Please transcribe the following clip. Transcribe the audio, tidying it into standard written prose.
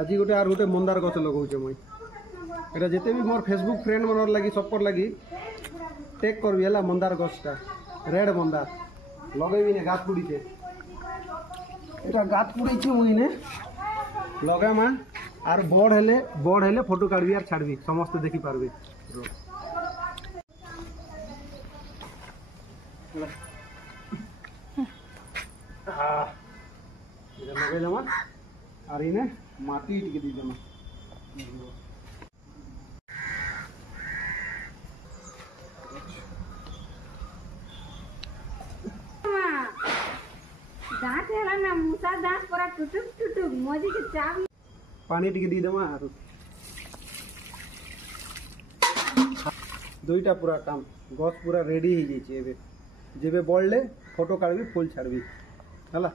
आज गोटे आर गोटे मंदार गछ लगाऊे मुई एटा जिते भी मोर फेसबुक फ्रेंड मनर लगी सबकर लगी टेक करबी है मंदार गछटा रेड मंदार लगेबी ने गात पुड़ी एटा गात पुड़ी मुई ने लगामा आर बड़ हेले फोटो काढ़ी आर छाड़बी समस्त देखी पारबे लगे जमा और इन्हें माटी टिके दी जमा दांत हैला ना मुसा दांत पूरा टुटुक टुटुक मोदी के चाव पानी टिके दी दमा आरो दुईटा पूरा काम गछ पूरा रेडी हो जाइए जेबे बढ़ले फोटो काढ़बी फुल छाड़बी हला।